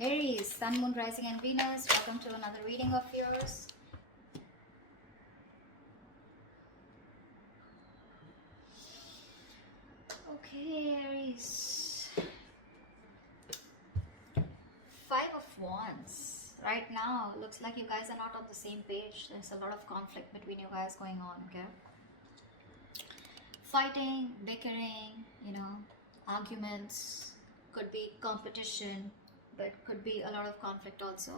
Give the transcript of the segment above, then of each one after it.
Aries, Sun, Moon, Rising and Venus. Welcome to another reading of yours. Okay, Aries. Five of Wands. Right now, looks like you guys are not on the same page. There's a lot of conflict between you guys going on, okay? Fighting, bickering, arguments. Could be competition, but could be a lot of conflict also.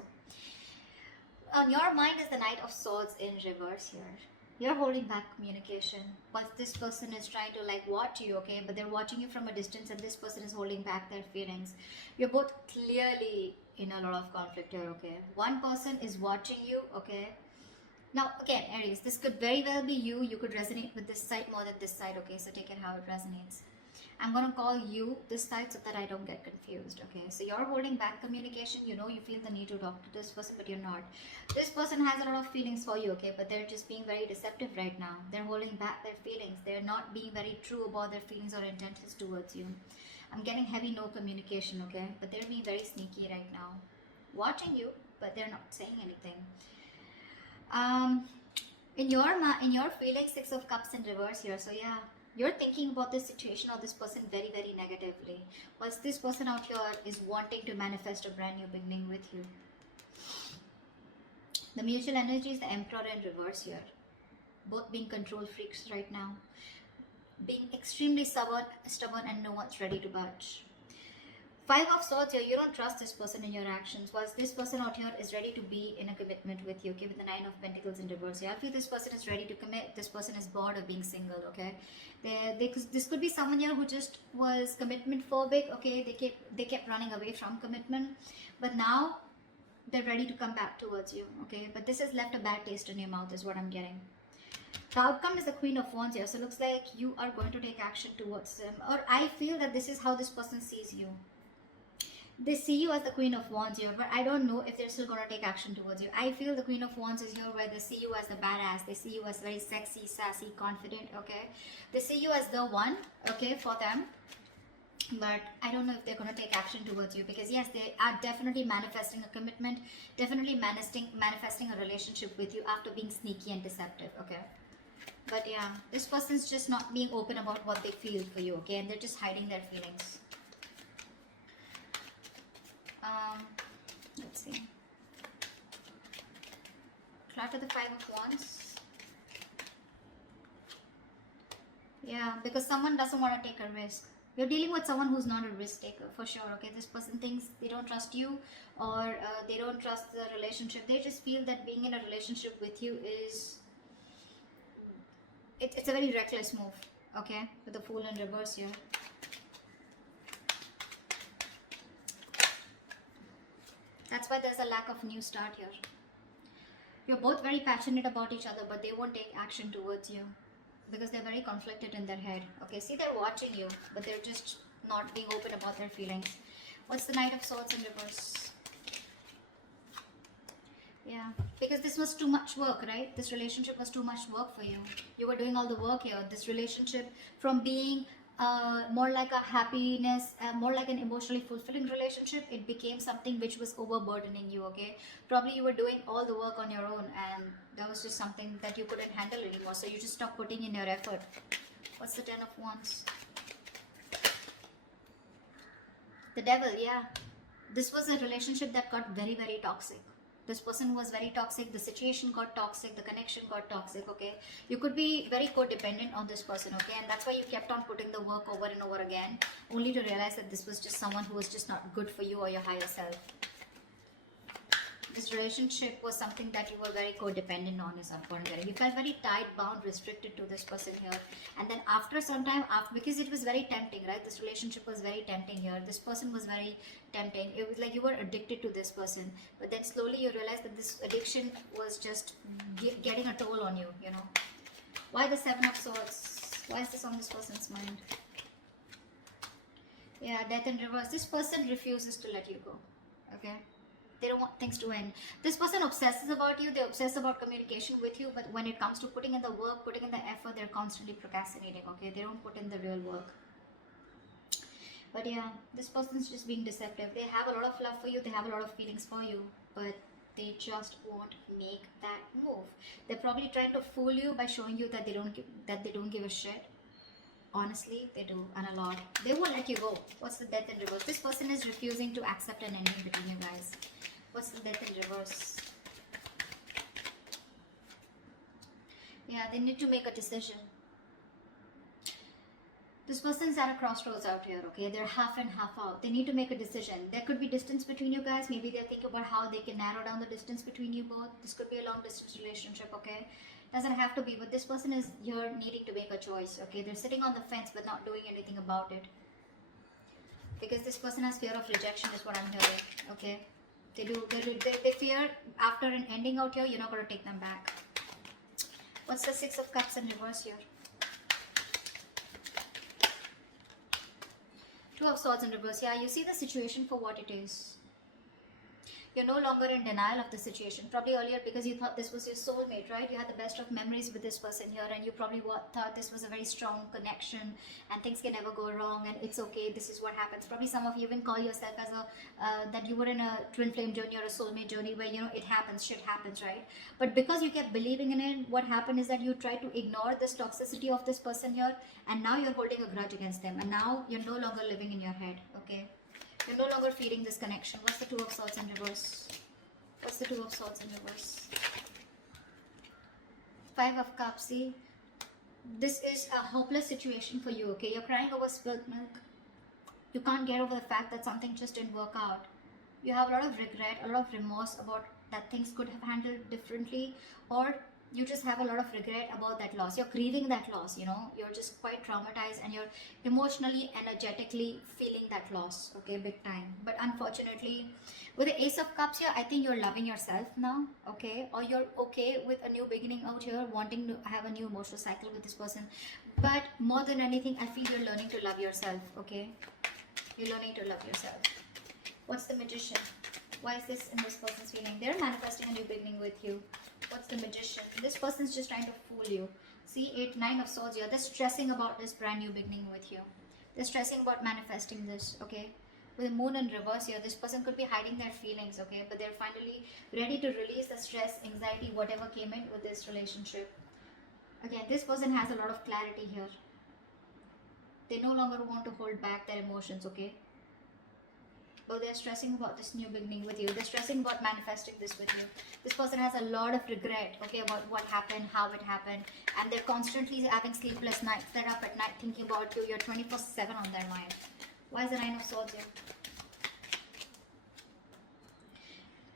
On your mind is the Knight of Swords in reverse here. You're holding back communication, but this person is trying to watch you, okay? But they're watching you from a distance, and this person is holding back their feelings. You're both clearly in a lot of conflict here, okay? One person is watching you, okay? Now, again, Aries, this could very well be you. You could resonate with this side more than this side, okay? So take it how it resonates. I'm going to call you this side so that I don't get confused, okay? So you're holding back communication. You feel the need to talk to this person, but you're not. This person has a lot of feelings for you, okay? But they're just being very deceptive right now. They're holding back their feelings. They're not being very true about their feelings or intentions towards you. I'm getting heavy no communication, okay? But they're being very sneaky right now. Watching you, but they're not saying anything. In your feelings, Six of Cups in reverse here. So yeah, you're thinking about this situation or this person very, very negatively. Whilst this person out here is wanting to manifest a brand new beginning with you. The mutual energy is the Emperor in reverse here. Both being control freaks right now. Being extremely stubborn and no one's ready to budge. Five of Swords here, you don't trust this person in your actions, whilst this person out here is ready to be in a commitment with you, okay, with the Nine of Pentacles in reverse here. I feel this person is ready to commit. This person is bored of being single, okay. This could be someone here who just was commitment phobic, okay. They kept running away from commitment, but now they're ready to come back towards you, okay. But this has left a bad taste in your mouth is what I'm getting. The outcome is the Queen of Wands here, so it looks like you are going to take action towards them, or I feel that this is how this person sees you. They see you as the Queen of Wands here, but I don't know if they're still going to take action towards you. I feel the Queen of Wands is here where they see you as the badass. They see you as very sexy, sassy, confident, okay? They see you as the one, okay, for them. But I don't know if they're going to take action towards you, because yes, they are definitely manifesting a commitment, definitely manifesting a relationship with you after being sneaky and deceptive, okay? But yeah, this person's just not being open about what they feel for you, okay? And they're just hiding their feelings. Let's see. Clap to the Five of Wands. Yeah, because someone doesn't want to take a risk. You're dealing with someone who's not a risk taker, for sure, okay? This person thinks they don't trust you, or they don't trust the relationship. They just feel that being in a relationship with you is... It's a very reckless move, okay? With the Fool in reverse here. That's why there's a lack of new start here. You're both very passionate about each other, but they won't take action towards you because they're very conflicted in their head. Okay, see, they're watching you, but they're just not being open about their feelings. What's the Knight of Swords in reverse? Yeah, because this was too much work, right? This relationship was too much work for you. You were doing all the work here. This relationship, from being more like a happiness, more like an emotionally fulfilling relationship, it became something which was overburdening you, okay? Probably you were doing all the work on your own, and that was just something that you couldn't handle anymore, so you just stopped putting in your effort. What's the Ten of Wands? The Devil, yeah. This was a relationship that got very, very toxic. This person was very toxic, the situation got toxic, the connection got toxic, okay? You could be very codependent on this person, okay? And that's why you kept on putting the work over and over again, only to realize that this was just someone who was just not good for you or your higher self. This relationship was something that you were very codependent on, is what I'm getting. You felt very tied, bound, restricted to this person here. And then after some time, because it was very tempting, right? This relationship was very tempting here. This person was very tempting. It was like you were addicted to this person. But then slowly you realized that this addiction was just getting a toll on you, you know. Why the Seven of Swords? Why is this on this person's mind? Yeah, Death in reverse. This person refuses to let you go, okay? They don't want things to end. This person obsesses about you. They obsess about communication with you. But when it comes to putting in the work, putting in the effort, they're constantly procrastinating, okay? They don't put in the real work. But yeah, this person's just being deceptive. They have a lot of love for you, they have a lot of feelings for you, but they just won't make that move. They're probably trying to fool you by showing you that they don't give a shit. Honestly, they do, and a lot. They won't let you go. What's the death in reverse? This person is refusing to accept an ending between you guys. What's the death in reverse? Yeah, they need to make a decision. This person's at a crossroads out here, okay? They're half in, half out. They need to make a decision. There could be distance between you guys. Maybe they're thinking about how they can narrow down the distance between you both. This could be a long distance relationship, okay? Doesn't have to be, but this person is here needing to make a choice, okay? They're sitting on the fence but not doing anything about it. Because this person has fear of rejection is what I'm hearing, okay? They fear after an ending out here, you're not going to take them back. What's the Six of Cups in reverse here? Two of Swords in reverse. Yeah, you see the situation for what it is. You're no longer in denial of the situation. Probably earlier because you thought this was your soulmate, right? You had the best of memories with this person here, and you probably thought this was a very strong connection and things can never go wrong and it's okay, this is what happens. Probably some of you even call yourself as that you were in a twin flame journey or a soulmate journey where, you know, it happens, shit happens, right? But because you kept believing in it, what happened is that you tried to ignore this toxicity of this person here, and now you're holding a grudge against them, and now you're no longer living in your head, okay? You're no longer feeling this connection. What's the Two of Swords in reverse? What's the Two of Swords in reverse? Five of Cups. See, this is a hopeless situation for you, okay? You're crying over spilt milk. You can't get over the fact that something just didn't work out. You have a lot of regret, a lot of remorse about that things could have handled differently, or you just have a lot of regret about that loss. You're grieving that loss, you know, you're just quite traumatized and you're emotionally, energetically feeling that loss, okay, big time. But unfortunately, with the Ace of Cups here, I think you're loving yourself now, okay, or you're okay with a new beginning out here, wanting to have a new emotional cycle with this person. But more than anything, I feel you're learning to love yourself, okay? You're learning to love yourself. What's the Magician? Why is this in this person's feeling? They're manifesting a new beginning with you. What's the Magician? This person's just trying to fool you. See, Nine of Swords here. They're stressing about this brand new beginning with you. They're stressing about manifesting this, okay? With the Moon in reverse here, this person could be hiding their feelings, okay? But they're finally ready to release the stress, anxiety, whatever came in with this relationship. Again, this person has a lot of clarity here. They no longer want to hold back their emotions, okay? But they're stressing about this new beginning with you. They're stressing about manifesting this with you. This person has a lot of regret, okay, about what happened, how it happened, and they're constantly having sleepless nights. They're up at night thinking about you. You're 24/7 on their mind. Why is the Nine of Swords here?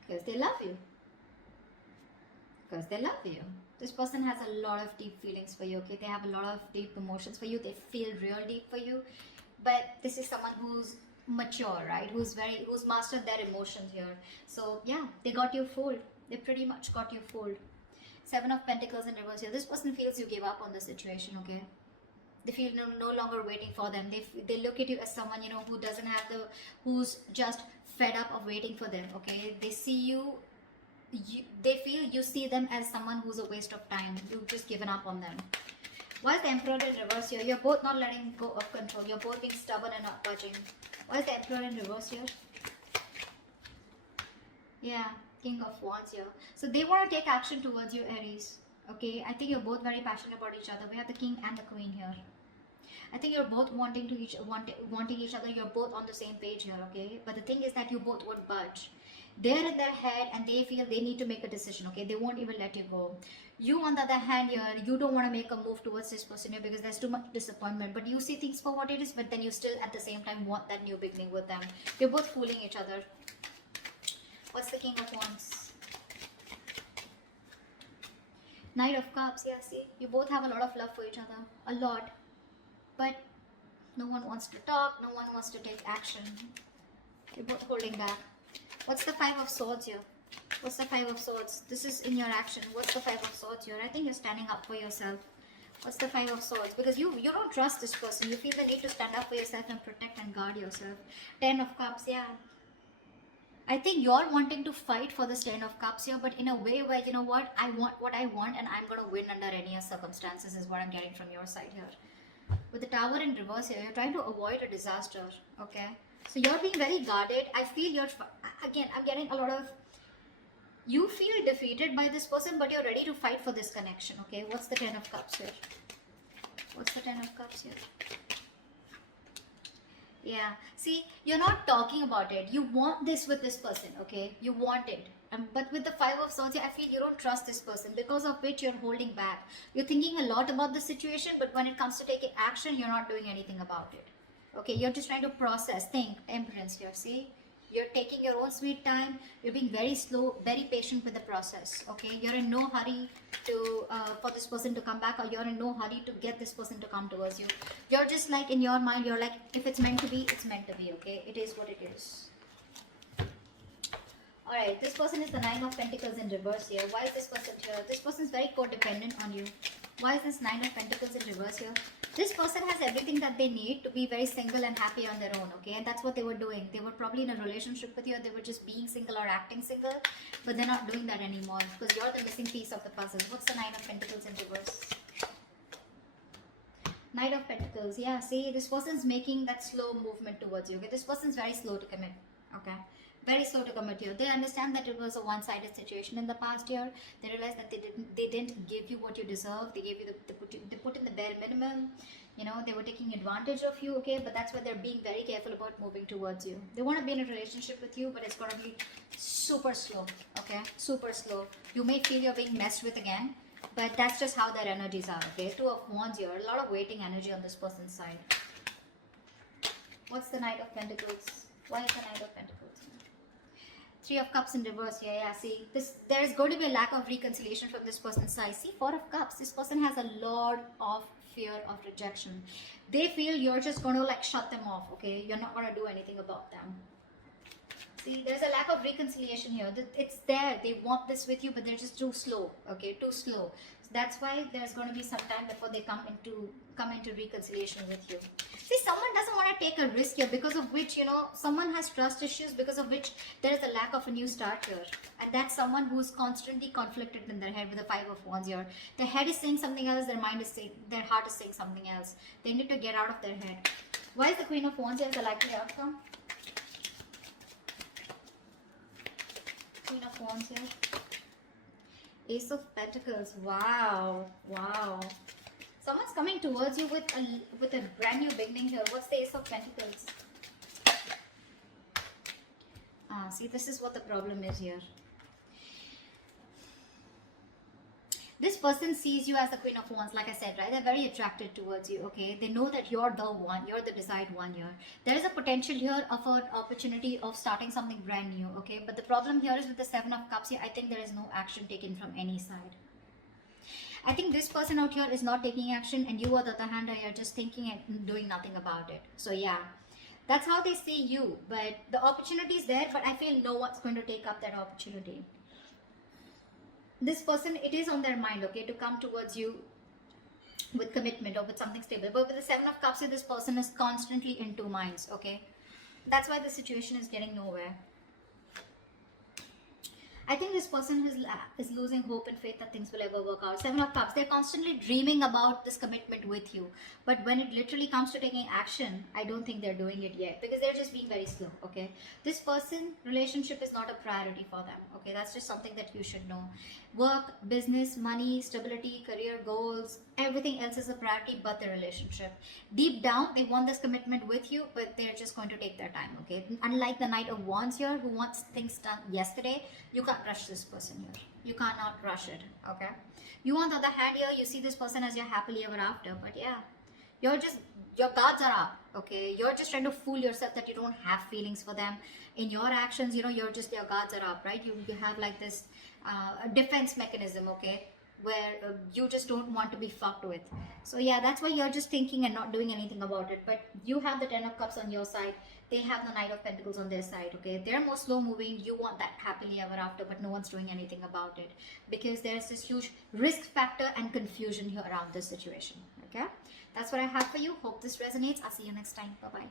Because they love you. Because they love you. This person has a lot of deep feelings for you, okay? They have a lot of deep emotions for you. They feel real deep for you. But this is someone who's mature, right? Who's mastered their emotions here. So yeah, they got you fooled. They pretty much got you fooled. Seven of Pentacles in reverse here. This person feels you gave up on the situation, okay? They feel no longer waiting for them. They look at you as someone, you know, who doesn't have who's just fed up of waiting for them, okay? They see you, they feel you see them as someone who's a waste of time. You've just given up on them. Why is the Emperor in reverse here? You're both not letting go of control. You're both being stubborn and not budging. Why is the Emperor in reverse here? Yeah, King of Wands here. So they want to take action towards you, Aries. Okay, I think you're both very passionate about each other. We have the King and the Queen here. I think you're both wanting each other. You're both on the same page here, okay? But the thing is that you both won't budge. They're in their head and they feel they need to make a decision, okay? They won't even let you go. You, on the other hand, here, you don't want to make a move towards this person here because there's too much disappointment. But you see things for what it is, but then you still at the same time want that new beginning with them. You're both fooling each other. What's the King of Wands? Knight of Cups, yeah, see? You both have a lot of love for each other. A lot. But no one wants to talk, no one wants to take action. You're both holding back. What's the Five of Swords here? What's the Five of Swords? This is in your action. What's the Five of Swords here? I think you're standing up for yourself. What's the Five of Swords? Because you don't trust this person. You feel the need to stand up for yourself and protect and guard yourself. Ten of Cups, yeah. I think you're wanting to fight for this Ten of Cups here, but in a way where, you know what I want and I'm going to win under any circumstances is what I'm getting from your side here. With the Tower in reverse here, you're trying to avoid a disaster, okay? So you're being very guarded. I feel again, I'm getting a lot of, you feel defeated by this person, but you're ready to fight for this connection, okay? What's the Ten of Cups here? What's the Ten of Cups here? Yeah, see, you're not talking about it. You want this with this person, okay? You want it. But with the Five of Swords, I feel you don't trust this person, because of which you're holding back. You're thinking a lot about the situation, but when it comes to taking action, you're not doing anything about it. Okay, you're just trying to process, think, Empress here, see? You're taking your own sweet time. You're being very slow, very patient with the process, okay? You're in no hurry to for this person to come back, or you're in no hurry to get this person to come towards you. You're just like, in your mind, you're like, if it's meant to be, it's meant to be, okay? It is what it is. Alright, this person is the Nine of Pentacles in reverse here. Why is this person here? This person is very codependent on you. Why is this Nine of Pentacles in reverse here? This person has everything that they need to be very single and happy on their own, okay? And that's what they were doing. They were probably in a relationship with you, or they were just being single or acting single, but they're not doing that anymore, because you're the missing piece of the puzzle. What's the Nine of Pentacles in reverse? Knight of Pentacles. Yeah, see, this person's making that slow movement towards you, okay? This person's very slow to commit, okay? Very slow to commit here. They understand that it was a one-sided situation in the past year. They realized that they didn't give you what you deserve. They gave you they put in the bare minimum. You know, they were taking advantage of you, okay? But that's why they're being very careful about moving towards you. They want to be in a relationship with you, but it's going to be super slow, okay? Super slow. You may feel you're being messed with again, but that's just how their energies are, okay? Two of Wands here. A lot of waiting energy on this person's side. What's the Knight of Pentacles? Why is the Knight of Pentacles? Three of Cups in reverse here. Yeah, see, there is going to be a lack of reconciliation from this person's side. See, Four of Cups. This person has a lot of fear of rejection. They feel you're just going to like shut them off, okay? You're not going to do anything about them. See, there's a lack of reconciliation here. It's there. They want this with you, but they're just too slow, okay? Too slow. So that's why there's going to be some time before they come into reconciliation with you. See, someone doesn't want to take a risk here, because of which, you know, someone has trust issues, because of which there is a lack of a new start here. And that's someone who's constantly conflicted in their head with the Five of Wands here. Their head is saying something else, their mind is saying, their heart is saying something else. They need to get out of their head. Why is the Queen of Wands here the likely outcome? Queen of Wands here. Ace of Pentacles. Wow. Wow. Someone's coming towards you with a brand new beginning here. What's the Ace of Pentacles? See, this is what the problem is here. This person sees you as the Queen of Wands, like I said, right? They're very attracted towards you, okay? They know that you're the one, you're the desired one here. There is a potential here of an opportunity of starting something brand new, okay? But the problem here is with the Seven of Cups here, I think there is no action taken from any side. I think this person out here is not taking action, and you on the other hand are just thinking and doing nothing about it. So yeah, that's how they see you. But the opportunity is there, but I feel no one's going to take up that opportunity. This person, it is on their mind, okay, to come towards you with commitment or with something stable. But with the Seven of Cups here, this person is constantly in two minds, okay? That's why the situation is getting nowhere. I think this person is losing hope and faith that things will ever work out. Seven of Cups, they're constantly dreaming about this commitment with you. But when it literally comes to taking action, I don't think they're doing it yet, because they're just being very slow, okay? This person, relationship is not a priority for them, okay? That's just something that you should know. Work, business, money, stability, career goals, everything else is a priority but the relationship. Deep down, they want this commitment with you, but they're just going to take their time, okay? Unlike the Knight of Wands here, who wants things done yesterday, you can't rush this person here. You cannot rush it, okay? You on the other hand here, you see this person as your happily ever after, but yeah, your guards are up, okay? You're just trying to fool yourself that you don't have feelings for them. In your actions, you know, your guards are up, right? You have like this defense mechanism, okay, where you just don't want to be fucked with. So yeah, that's why you're just thinking and not doing anything about it. But you have the Ten of Cups on your side. They have the Knight of Pentacles on their side, okay? They're more slow moving. You want that happily ever after, but no one's doing anything about it, because there's this huge risk factor and confusion here around this situation, okay? That's what I have for you. Hope this resonates. I'll see you next time. Bye-bye.